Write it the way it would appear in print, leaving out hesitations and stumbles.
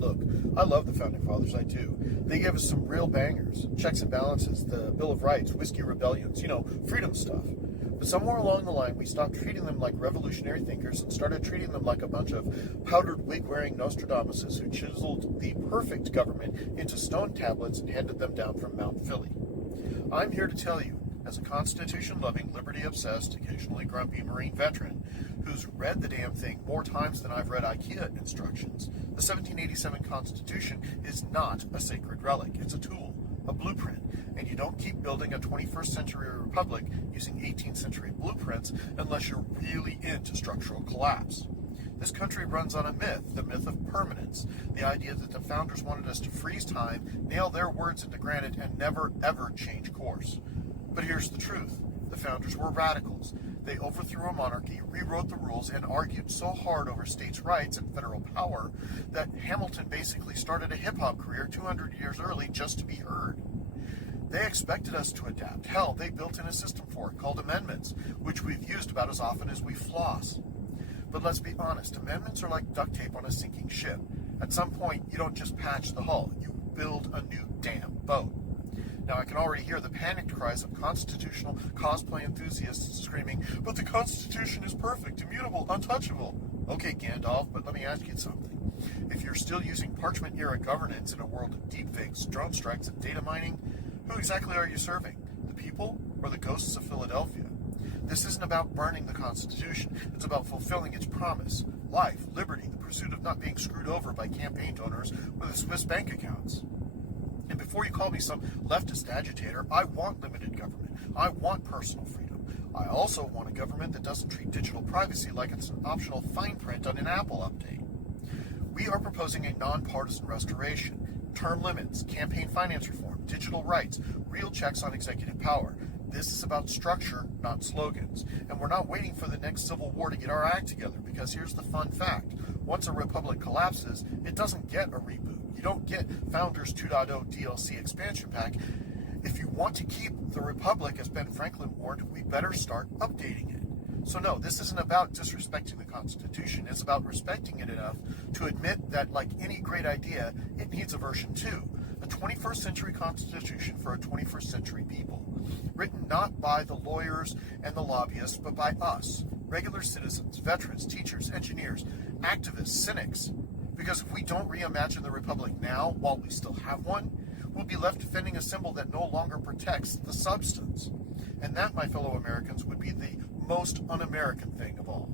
Look, I love the Founding Fathers, I do. They gave us some real bangers, checks and balances, the Bill of Rights, whiskey rebellions, freedom stuff. But somewhere along the line, we stopped treating them like revolutionary thinkers and started treating them like a bunch of powdered wig-wearing Nostradamuses who chiseled the perfect government into stone tablets and handed them down from Mount Philly. I'm here to tell you, as a Constitution-loving, liberty-obsessed, occasionally grumpy Marine veteran who's read the damn thing more times than I've read IKEA instructions, the 1787 Constitution is not a sacred relic. It's a tool, a blueprint, and you don't keep building a 21st century republic using 18th century blueprints unless you're really into structural collapse. This country runs on a myth, the myth of permanence, the idea that the founders wanted us to freeze time, nail their words into granite, and never, ever change course. But here's the truth. The founders were radicals. They overthrew a monarchy, rewrote the rules, and argued so hard over states' rights and federal power that Hamilton basically started a hip-hop career 200 years early just to be heard. They expected us to adapt. Hell, they built in a system for it called amendments, which we've used about as often as we floss. But let's be honest, amendments are like duct tape on a sinking ship. At some point, you don't just patch the hull, you build a new damn boat. Now, I can already hear the panicked cries of constitutional cosplay enthusiasts screaming, "But the Constitution is perfect, immutable, untouchable." Okay, Gandalf, but let me ask you something. If you're still using Parchment-Era governance in a world of deepfakes, drone strikes, and data mining, who exactly are you serving? The people or the ghosts of Philadelphia? This isn't about burning the Constitution. It's about fulfilling its promise. Life, liberty, the pursuit of not being screwed over by campaign donors or the Swiss bank accounts. And before you call me some leftist agitator, I want limited government. I want personal freedom. I also want a government that doesn't treat digital privacy like it's an optional fine print on an Apple update. We are proposing a nonpartisan restoration, term limits, campaign finance reform, digital rights, real checks on executive power. This is about structure, not slogans. And we're not waiting for the next civil war to get our act together, because here's the fun fact. Once a republic collapses, it doesn't get a reboot. You don't get Founders 2.0 DLC expansion pack. If you want to keep the republic, as Ben Franklin warned, we better start updating it. So no, this isn't about disrespecting the Constitution. It's about respecting it enough to admit that, like any great idea, it needs a version 2. A 21st century Constitution for a 21st century people. Written not by the lawyers and the lobbyists, but by us, regular citizens, veterans, teachers, engineers, activists, cynics. Because if we don't reimagine the republic now, while we still have one, we'll be left defending a symbol that no longer protects the substance. And that, my fellow Americans, would be the most un-American thing of all.